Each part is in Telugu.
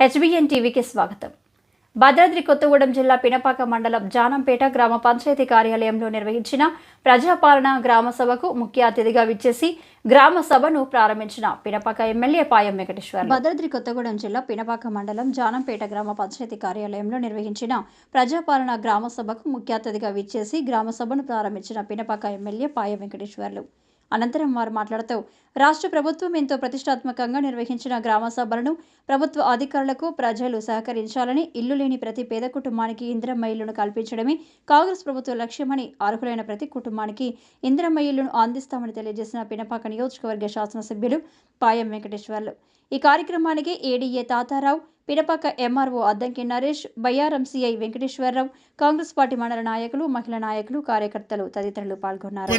హెచ్బిఎన్ టీవీకి స్వాగతం. భద్రాద్రి కొత్తగూడెం జిల్లా పినపాక మండలం జానంపేట గ్రామ పంచాయతీ కార్యాలయంలో నిర్వహించిన ప్రజాపాలన గ్రామ సభకు ముఖ్య అతిథిగా విచ్చేసి గ్రామ సభను ప్రారంభించిన పినపాక ఎమ్మెల్యే పాయం వెంకటేశ్వర్. భద్రాద్రి కొత్తగూడెం జిల్లా పినపాక మండలం జానంపేట గ్రామ పంచాయతీ కార్యాలయంలో నిర్వహించిన ప్రజాపాలన గ్రామ సభకు ముఖ్య అతిథిగా విచ్చేసి గ్రామ సభను ప్రారంభించిన పినపాక ఎమ్మెల్యే పాయం వెంకటేశ్వర్లు. అనంతరం వారు మాట్లాడుతూ రాష్ట్ర ప్రభుత్వం ఎంతో ప్రతిష్టాత్మకంగా నిర్వహించిన గ్రామ సభలను ప్రభుత్వ అధికారులకు ప్రజలు సహకరించాలని, ఇల్లు లేని ప్రతి పేద కుటుంబానికి ఇందిరమ్మ ఇల్లును కల్పించడమే కాంగ్రెస్ ప్రభుత్వ లక్ష్యమని, అర్హులైన ప్రతి కుటుంబానికి ఇందిరమ్మ ఇల్లును అందిస్తామని తెలియజేసిన పినపాక నియోజకవర్గ శాసనసభ్యులు పాయం వెంకటేశ్వర్లు. ఈ కార్యక్రమానికి ADA Tatarao, Pinapaka MRO Addanki Naresh, Bayyaram CI Venkateswararao, Congress party మండల నాయకులు, మహిళా నాయకులు, కార్యకర్తలు తదితరులు పాల్గొన్నారు.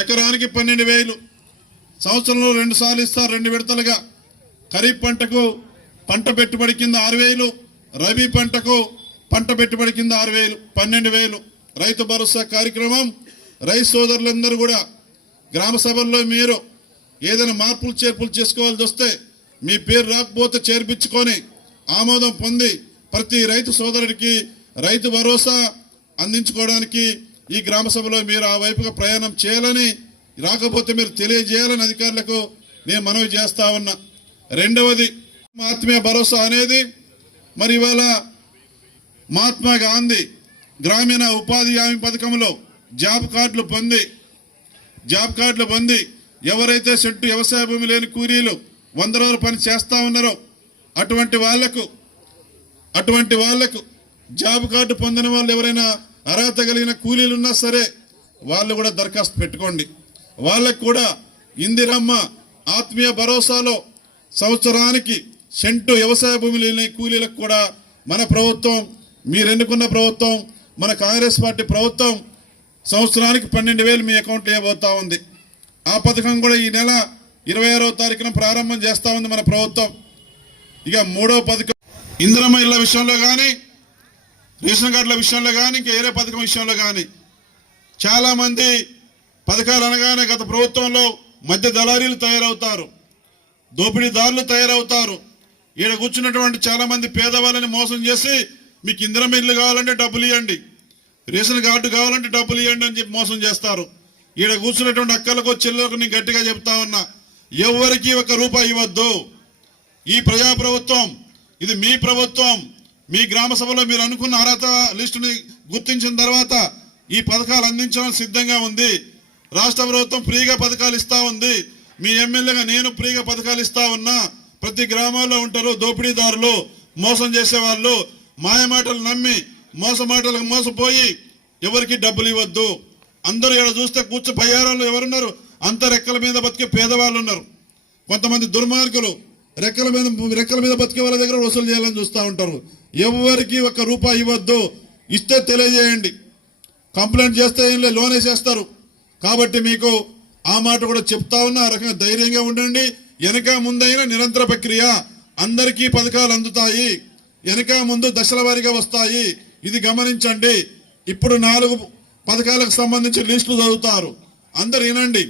ఎకరానికి 12,000 సంవత్సరంలో 2 సార్లు ఇస్తారు. 2 విడతలుగా ఖరీఫ్ పంటకు పంట పెట్టుబడి కింద 6,000, రబీ పంటకు పంట పెట్టుబడి కింద 6,000, 12,000 రైతు భరోసా కార్యక్రమం. రైతు సోదరులందరూ కూడా గ్రామ సభల్లో మీరు ఏదైనా మార్పులు చేర్పులు చేసుకోవాల్సి వస్తే మీ పేరు రాకపోతే చేర్పించుకొని ఆమోదం పొంది ప్రతి రైతు సోదరుడికి రైతు భరోసా అందించుకోవడానికి ఈ గ్రామ సభలో మీరు ఆ వైపుగా ప్రయాణం చేయాలని, రాకపోతే మీరు తెలియజేయాలని అధికారులకు నేను మనవి చేస్తా ఉన్నా. రెండవది, ఆత్మీయ భరోసా అనేది మరి ఇవాళ మహాత్మా గాంధీ గ్రామీణ ఉపాధి హామీ పథకంలో జాబ్ కార్డులు పొంది ఎవరైతే చెట్టు వ్యవసాయ భూమి లేని కూలీలు 100 రోజులు పని చేస్తూ ఉన్నారో అటువంటి వాళ్లకు జాబ్ కార్డు పొందిన వాళ్ళు ఎవరైనా అర్హత కలిగిన కూలీలు ఉన్నా సరే వాళ్ళు కూడా దరఖాస్తు పెట్టుకోండి. వాళ్ళకు కూడా ఇందిరమ్మ ఆత్మీయ భరోసాలో సంవత్సరానికి సెంటు వ్యవసాయ భూమి లేని కూలీలకు కూడా మన ప్రభుత్వం, మీరు ఎన్నుకున్న ప్రభుత్వం, మన కాంగ్రెస్ పార్టీ ప్రభుత్వం సంవత్సరానికి 12,000 మీ అకౌంట్లో వేయబోతా ఉంది. ఆ పథకం కూడా ఈ నెల 26వ తారీఖున ప్రారంభం చేస్తూ ఉంది మన ప్రభుత్వం. ఇక 3వ పథకం ఇందిరమ్మ ఇళ్ల విషయంలో కానీ, రేషన్ కార్డుల విషయంలో కానీ, ఇంకా ఏరే పథకం విషయంలో కానీ చాలామంది పథకాలు అనగానే గత ప్రభుత్వంలో మధ్య దళారీలు తయారవుతారు, దోపిడీదారులు తయారవుతారు. ఈడ కూర్చున్నటువంటి చాలామంది పేదవాళ్ళని మోసం చేసి మీకు ఇందిరమ్మ ఇల్లు కావాలంటే డబ్బులు ఇవ్వండి, రేషన్ కార్డు కావాలంటే డబ్బులు ఇవ్వండి అని చెప్పి మోసం చేస్తారు. ఈడ కూర్చున్నటువంటి అక్కలకు చెల్లెలకు నేను గట్టిగా చెప్తా ఉన్నా, ఎవరికి 1 రూపాయి ఇవ్వద్దు. ఈ ప్రజాప్రభుత్వం, ఇది మీ ప్రభుత్వం. మీ గ్రామ సభలో మీరు అనుకున్న అర్హత లిస్టుని గుర్తించిన తర్వాత ఈ పథకాలు అందించడం సిద్ధంగా ఉంది. రాష్ట్ర ప్రభుత్వం ఫ్రీగా పథకాలు ఇస్తా ఉంది. మీ ఎమ్మెల్యేగా నేను ఫ్రీగా పథకాలు ఇస్తా ఉన్నా. ప్రతి గ్రామాల్లో ఉంటారు దోపిడీదారులు, మోసం చేసేవాళ్ళు, మాయమాటలు నమ్మి మాటలకు మోసపోయి ఎవరికి డబ్బులు ఇవ్వద్దు. అందరూ ఇక్కడ చూస్తే బయ్యారాలు ఎవరున్నారు, అంత రెక్కల మీద బతికే పేదవాళ్ళు ఉన్నారు. కొంతమంది దుర్మార్గులు రెక్కల మీద బతికే వాళ్ళ దగ్గర వసూలు చేయాలని చూస్తూ ఉంటారు. ఎవరికి 1 రూపాయి ఇవ్వద్దు. ఇస్తే తెలియజేయండి. కంప్లైంట్ చేస్తే లోన్ వేసేస్తారు. కాబట్టి మీకు ఆ మాట కూడా చెప్తా ఉన్నా. ఆ రకంగా ధైర్యంగా ఉండండి. వెనక ముందైనా నిరంతర ప్రక్రియ. అందరికీ పథకాలు అందుతాయి. వెనక ముందు దశల వారీగా వస్తాయి. ఇది గమనించండి. ఇప్పుడు 4 పథకాలకు సంబంధించి లిస్టులు చదువుతారు. అందరు వినండి.